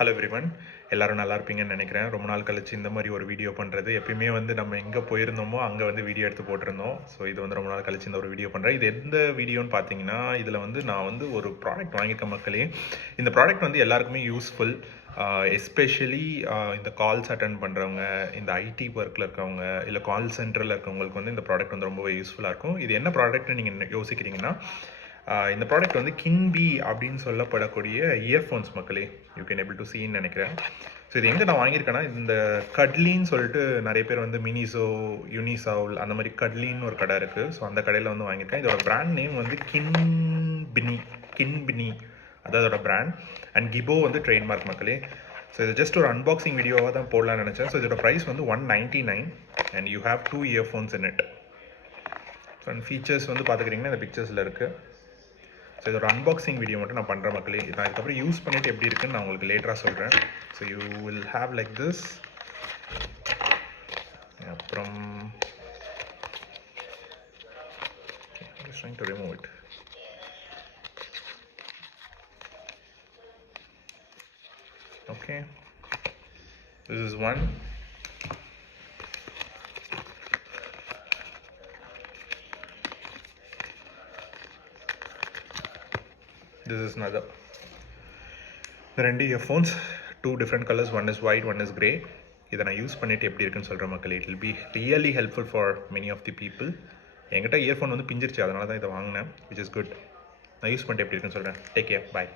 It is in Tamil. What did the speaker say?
ஹலோ எவ்ரிவன், எல்லோரும் நல்லா இருப்பீங்கன்னு நினைக்கிறேன். ரொம்ப நாள் கழிச்சு இந்த மாதிரி ஒரு வீடியோ பண்ணுறது. எப்பயுமே வந்து நம்ம எங்கே போயிருந்தோமோ அங்கே வந்து வீடியோ எடுத்து போட்டிருந்தோம். ஸோ இது வந்து ரொம்ப நாள் கழிச்சு இந்த ஒரு வீடியோ பண்ணுறேன். இது எந்த வீடியோன்னு பார்த்தீங்கன்னா, இதில் வந்து நான் வந்து ஒரு ப்ராடக்ட் வாங்கியிருக்கேன் மக்களே. இந்த ப்ராடக்ட் வந்து எல்லாருக்குமே யூஸ்ஃபுல். எஸ்பெஷலி இந்த கால்ஸ் அட்டன் பண்ணுறவங்க, இந்த ஐடி ஒர்க்கில் இருக்கவங்க, இல்லை கால் சென்டரில் இருக்கவங்களுக்கு வந்து இந்த ப்ராடக்ட் வந்து ரொம்பவே யூஸ்ஃபுல்லாக இருக்கும். இது என்ன ப்ராடக்ட்னு நீங்கள் யோசிக்கிறீங்கன்னா, இந்த ப்ராடக்ட் வந்து கின்பி அப்படின்னு சொல்லப்படக்கூடிய இயர்ஃபோன்ஸ் மக்களே. யூ கேன் ஏபிள் டு சீன்னு நினைக்கிறேன். ஸோ இது எங்கே நான் வாங்கியிருக்கேன்னா, இந்த கட்லின்னு சொல்லிட்டு நிறைய பேர் வந்து மினிசோ, யூனிசவுல் அந்த மாதிரி கட்லின்னு ஒரு கடை இருக்குது. ஸோ அந்த கடையில் வந்து வாங்கியிருக்கேன். இதோட பிராண்ட் நேம் வந்து கின்பினி அதாவது அதோட பிராண்ட். அண்ட் கிபோ வந்து ட்ரேட்மார்க் மக்களே. ஸோ இது ஜஸ்ட் ஒரு அன்பாக்சிங் வீடியோவாக தான் போடலான்னு நினச்சேன். ஸோ இதோட ப்ரைஸ் வந்து $199 and you have 2 earphones in it. So and features வந்து பார்த்துக்கிறீங்கன்னா இந்த பிக்சர்ஸில் இருக்குது. ஸோ இதோட அன்பாக்சிங் வீடியோ மட்டும் நான் பண்ணுற மக்களே. இதை அதுக்கப்புறம் யூஸ் பண்ணிவிட்டு எப்படி இருக்குன்னு நான் உங்களுக்கு லேட்டராக சொல்கிறேன். So you will have like this. அப்புறம் trying to remove it. Okay, this is one. This is another. The ரெண்டு earphones 2 different colors, one is white, one is grey. இதை நான் யூஸ் பண்ணிவிட்டு எப்படி இருக்குன்னு சொல்கிறேன் மக்களே. It will be really helpful for many of the people. என்கிட்ட இயர்ஃபோன் வந்து பிஞ்சிருச்சு, அதனால தான் இதை வாங்கினேன், விச் இஸ் குட். நான் யூஸ் பண்ணிட்டு எப்படி இருக்குன்னு சொல்கிறேன். டேக் கேர், பாய்.